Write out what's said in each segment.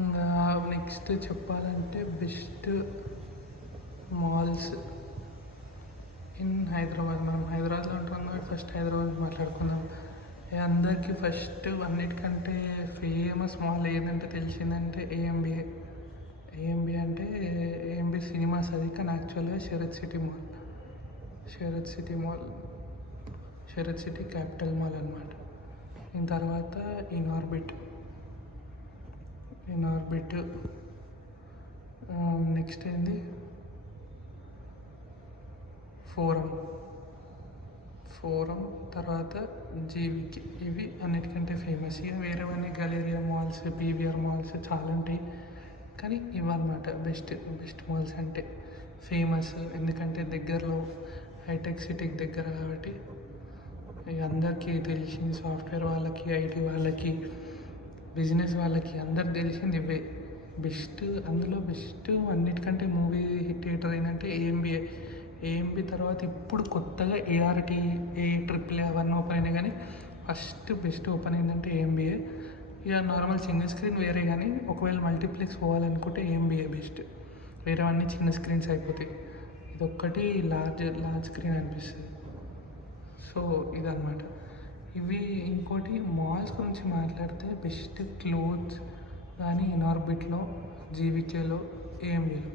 ఇంకా నెక్స్ట్ చెప్పాలంటే best malls in Hyderabad. మనం హైదరాబాద్లో ఉంటున్నాం కాబట్టి ఫస్ట్ హైదరాబాద్ మాట్లాడుకుందాం. అందరికీ ఫస్ట్ అన్నిటికంటే ఫేమస్ మాల్ ఏదంటే తెలిసిందంటే ఏఎంబిఏ. ఏఎంబి అంటే ఏఎంబి సినిమాస్ అది, కానీ యాక్చువల్గా Sarath city mall. Sarath city capital mall అనమాట. దీని తర్వాత ఇన్ఆర్బిట్. నెక్స్ట్ ఏంది ఫోరం, తర్వాత జీవికి. ఇవి అన్నిటికంటే ఫేమస్. ఇక వేరేవన్నీ గలేరియా మాల్స్, పీవీఆర్ మాల్స్ చాలా ఉంటాయి, కానీ ఇవన్నమాట బెస్ట్ మాల్స్ అంటే ఫేమస్. ఎందుకంటే దగ్గరలో హైటెక్ సిటీకి దగ్గర కాబట్టి ఇక అందరికీ తెలిసింది. సాఫ్ట్వేర్ వాళ్ళకి, ఐటీ వాళ్ళకి, బిజినెస్ వాళ్ళకి అందరికి తెలిసింది ఇవే బెస్ట్. అందులో బెస్ట్ అన్నిటికంటే మూవీ థియేటర్ ఏంటంటే ఏఎంబి తర్వాత ఇప్పుడు కొత్తగా ఏఆర్టీ, AAA అవన్నీ ఓపెన్ అయినాయి, కానీ ఫస్ట్ బెస్ట్ ఓపెన్ అయిందంటే ఏఎంబిఏ. ఇక నార్మల్ సింగిల్ స్క్రీన్ వేరే, కానీ ఒకవేళ మల్టీప్లెక్స్ పోవాలనుకుంటే ఏఎంబిఏ బెస్ట్. వేరేవన్నీ చిన్న స్క్రీన్స్ అయిపోతాయి, ఇదొక్కటి లార్జ్ స్క్రీన్ అనిపిస్తుంది. సో ఇదన్నమాట. ఇవి ఇంకోటి మాల్స్ గురించి మాట్లాడితే బెస్ట్ క్లోత్స్ కానీ ఇన్ఆర్బిట్లో, జీవికేలో, ఏఎంబిలో.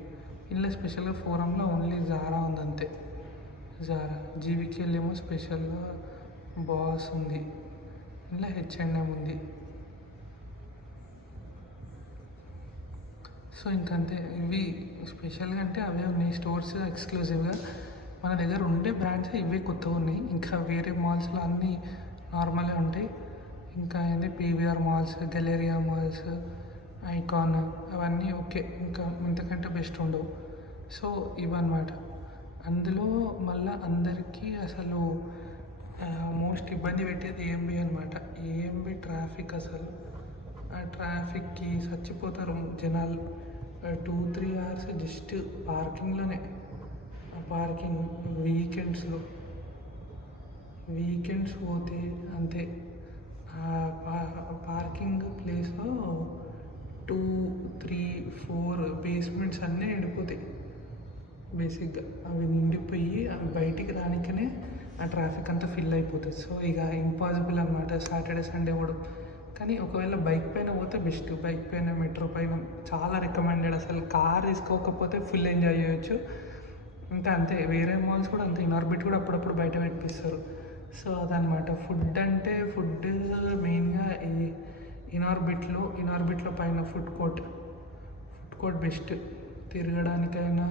ఇలా స్పెషల్గా ఫోరంలో ఓన్లీ జారా ఉంది అంతే. జీవికేలో ఏమో స్పెషల్గా బాస్ ఉంది, ఇలా H&M ఉంది. సో ఇంకంతే. ఇవి స్పెషల్గా అంటే అవే ఉన్నాయి స్టోర్స్ ఎక్స్క్లూజివ్గా. మన దగ్గర ఉండే బ్రాండ్స్ ఇవే కొత్తగా ఉన్నాయి. ఇంకా వేరే మాల్స్లో అన్నీ నార్మలే ఉంటాయి. ఇంకా ఏంటి PVR malls, Galleria malls, Icon అవన్నీ ఓకే, ఇంకా ఇంతకంటే బెస్ట్ ఉండవు. సో ఇవన్నమాట. అందులో మళ్ళీ అందరికీ అసలు మోస్ట్ ఇబ్బంది పెట్టేది ఏఎంబి అనమాట. ఏఎంబి ట్రాఫిక్, అసలు ఆ ట్రాఫిక్కి చచ్చిపోతారు జనాలు. 2-3 hours జస్ట్ పార్కింగ్లోనే. పార్కింగ్ వీకెండ్స్ పోతే అంతే. పార్కింగ్ ప్లేస్లో 2-3-4 బేస్మెంట్స్ అన్నీ నిండిపోతాయి బేసిక్గా. అవి నిండిపోయి అవి బయటికి రానికనే ఆ ట్రాఫిక్ అంతా ఫిల్ అయిపోతుంది. సో ఇక ఇంపాసిబుల్ అనమాట సాటర్డే సండే పోవడం. కానీ ఒకవేళ బైక్ పైన పోతే బెస్ట్. బైక్ పైన, మెట్రో పైన చాలా రికమెండెడ్. అసలు కార్ తీసుకోకపోతే ఫుల్ ఎంజాయ్ చేయొచ్చు. ఇంకా అంతే. వేరే మాల్స్ కూడా అంతే. ఇన్ఆర్బిట్ కూడా అప్పుడప్పుడు బయట పెట్టిస్తారు. సో అదనమాట. ఫుడ్ అంటే ఫుడ్ మెయిన్గా ఈ ఇన్ఆర్బిట్లో పైన ఫుడ్ కోర్ట్ బెస్ట్. తిరగడానికైనా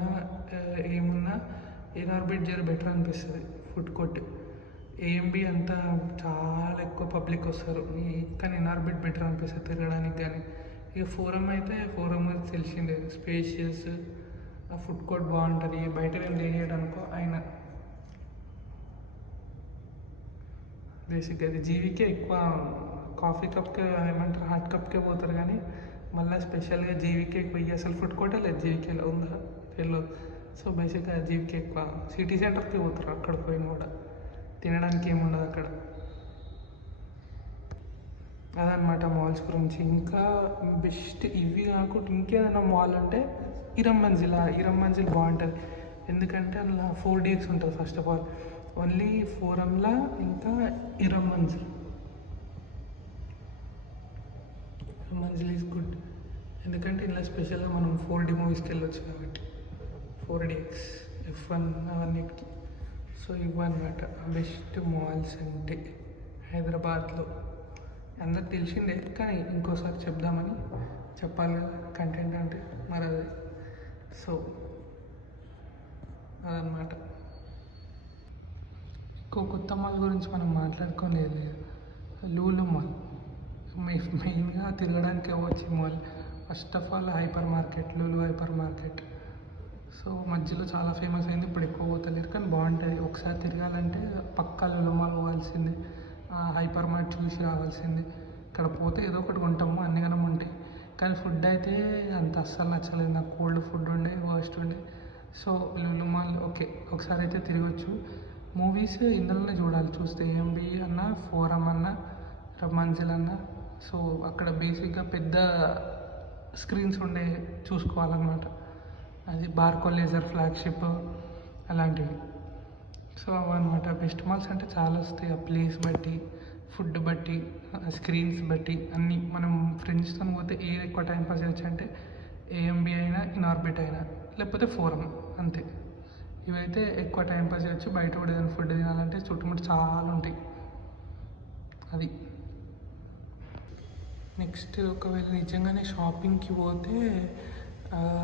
ఏమున్నా ఇన్ఆర్బిట్ జర బెటర్ అనిపిస్తుంది ఫుడ్ కోర్ట్. ఏఎంబి అంతా చాలా ఎక్కువ పబ్లిక్ వస్తారు, కానీ ఇన్ఆర్బిట్ బెటర్ అనిపిస్తుంది తిరగడానికి. కానీ ఇక ఫోరం తెలిసిందే, స్పేషియస్, ఆ ఫుడ్ కోర్ట్ బాగుంటుంది. బయట నేను లేనియడనుకో ఆయన బేసిక్గా అది జీవికే ఎక్కువ కాఫీ కప్కే ఏమంటారు హాట్ కప్కే పోతారు, కానీ మళ్ళీ స్పెషల్గా జీవికే పోయి అసలు ఫుడ్ కోర్టే లేదు జీవికేలో, ఉందా తెలియదు. సో బేసిక్గా జీవికే ఎక్కువ సిటీ సెంటర్కి పోతారు. అక్కడ పోయిన కూడా తినడానికి ఏముండదు అక్కడ. అదనమాట మాల్స్ గురించి. ఇంకా బెస్ట్ ఇవి కాకుండా ఇంకేదైనా మాల్ అంటే ఇరం మంజిల్ బాగుంటుంది. ఎందుకంటే అందులో 4DX ఉంటుంది ఫస్ట్ ఆఫ్ ఆల్. ఓన్లీ ఫోరంలా ఇంకా ఇరం మంజిల్ ఈజ్ గుడ్. ఎందుకంటే ఇలా స్పెషల్గా మనం 4D మూవీస్కి వెళ్ళొచ్చు కాబట్టి, 4DX, F1 అవన్నిటికి. సో ఇవన్నమాట బెస్ట్ మాల్స్ అంటే హైదరాబాద్లో. అందరికి తెలిసిందే, కానీ ఇంకోసారి చెప్దామని చెప్పాలి కదా, కంటెంట్ అంటే మరి అదే. సో అదనమాట. ఇంకో కొత్త మాల్ గురించి మనం మాట్లాడుకోలేదు, లూలు మాల్. మెయిన్గా తిరగడానికి వచ్చే mall. First of all Lulu hyper market. So మధ్యలో చాలా ఫేమస్ అయింది, ఇప్పుడు ఎక్కువ పోతలేరు, కానీ బాగుంటుంది. ఒకసారి తిరగాలంటే పక్కా లూలు మాల్ పోవాల్సిందే, హైపర్ మార్ట్ చూసి రావాల్సిందే. ఇక్కడ పోతే ఏదో ఒకటి కొంటాము, అన్నిగనం ఉంటాయి. కానీ ఫుడ్ అయితే అంత అస్సలు నచ్చలేదు నాకు. కోల్డ్ ఫుడ్ వర్స్ట్ ఉండే. సో లూలు మాల్ ఓకే, ఒకసారి అయితే తిరగచ్చు. మూవీస్ ఇందులోనే చూడాలి. చూస్తే ఏఎంబి అన్న, ఫోరం అన్న, మంజిల్ అన్న. సో అక్కడ బేసిక్గా పెద్ద స్క్రీన్స్ ఉండే చూసుకోవాలన్నమాట. అది బార్కో లేజర్ ఫ్లాగ్షిప్ అలాంటివి. సో అవన్నమాట. బెస్ట్ మాల్స్ అంటే చాలా వస్తాయి. ఆ ప్లేస్ బట్టి, ఫుడ్ బట్టి, స్క్రీన్స్ బట్టి అన్నీ. మనం ఫ్రెండ్స్తో పోతే ఏది ఎక్కువ టైం పాస్ చేయొచ్చు అంటే ఏఎంబి అయినా, ఇన్ఆర్బిట్ అయినా, లేకపోతే ఫోరం అంతే. ఇవైతే ఎక్కువ టైం పాస్ చేయొచ్చు. బయట కూడా ఏదైనా ఫుడ్ తినాలంటే చుట్టుముట్టు చాలా ఉంటాయి. అది. నెక్స్ట్ ఒకవేళ నిజంగానే షాపింగ్కి పోతే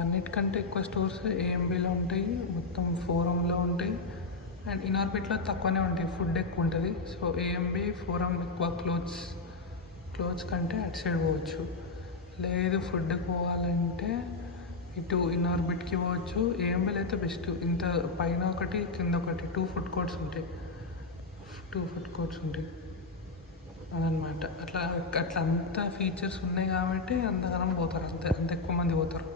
అన్నిటికంటే ఎక్కువ స్టోర్స్ ఏఎంబిలో ఉంటాయి, మొత్తం ఫోరంలో ఉంటాయి. అండ్ ఇన్ఆర్బిట్లో తక్కువనే ఉంటాయి, ఫుడ్ ఎక్కువ ఉంటుంది. సో ఏఎంబి, ఫోరం ఎక్కువ క్లోత్స్ కంటే అటు సైడ్ పోవచ్చు. లేదు ఫుడ్కి పోవాలంటే ఇటు ఇన్ఆర్బిట్కి పోవచ్చు. ఏఎంబిలో అయితే బెస్ట్. ఇంత పైన ఒకటి, కింద ఒకటి 2 ఫుడ్ కోర్ట్స్ ఉంటాయి. అదనమాట. అట్లా అంత ఫీచర్స్ ఉన్నాయి కాబట్టి అంతగానం పోతారు, అంత ఎక్కువ మంది పోతారు.